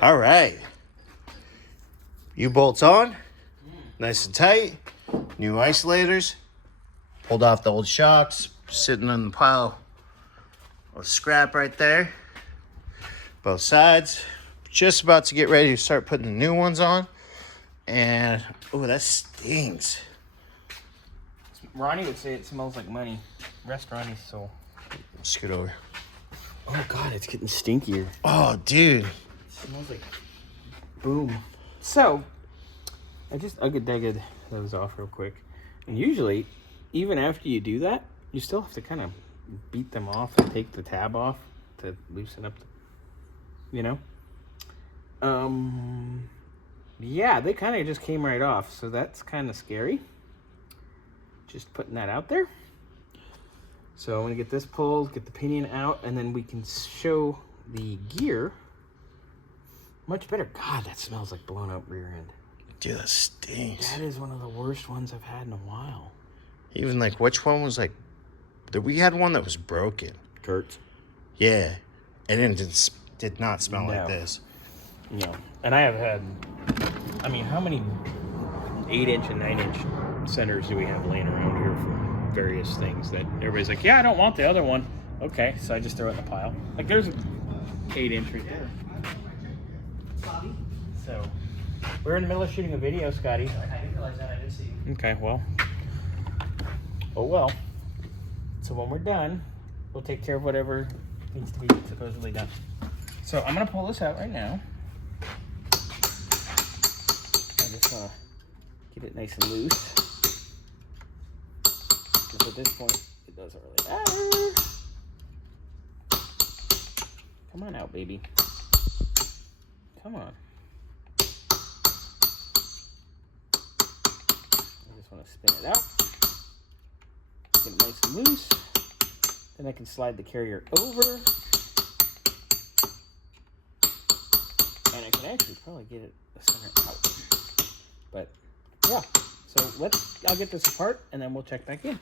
All right. U-bolts on. Nice and tight. New isolators. Pulled off the old shocks. Sitting on the pile of scrap right there. Both sides. Just about to get ready to start putting the new ones on. And, oh, that stings. Ronnie would say it smells like money. Rest Ronnie's soul. Scoot over. Oh, God, it's getting stinkier. Oh, dude. It smells like boom. So, I could dig those off real quick. And usually, even after you do that, you still have to kind of beat them off and take the tab off to loosen up, Yeah, they kind of just came right off, so that's kind of scary. Just putting that out there. So I'm going to get this pulled, get the pinion out, and then we can show the gear much better. God, that smells like blown up rear end. Dude, that stinks. That is one of the worst ones I've had in a while. Even like, which one was like, we had one that was broken. Kurt's. Yeah. And it did not smell like this. No. And I have had, how many 8-inch and 9-inch centers do we have laying around here for various things that everybody's like, yeah, I don't want the other one. Okay, so I just throw it in the pile. Like, there's an 8-inch right there. So, we're in the middle of shooting a video, Scotty. I didn't realize that. I didn't see you. Okay, well. Oh, well. So when we're done, we'll take care of whatever needs to be supposedly done. So I'm going to pull this out right now. I just want to get it nice and loose. Because at this point, it doesn't really matter. Come on out, baby. Come on. I just want to spin it out. Get it nice and loose. Then I can slide the carrier over. And I can actually probably get it the center out. But yeah, so I'll get this apart and then we'll check back in.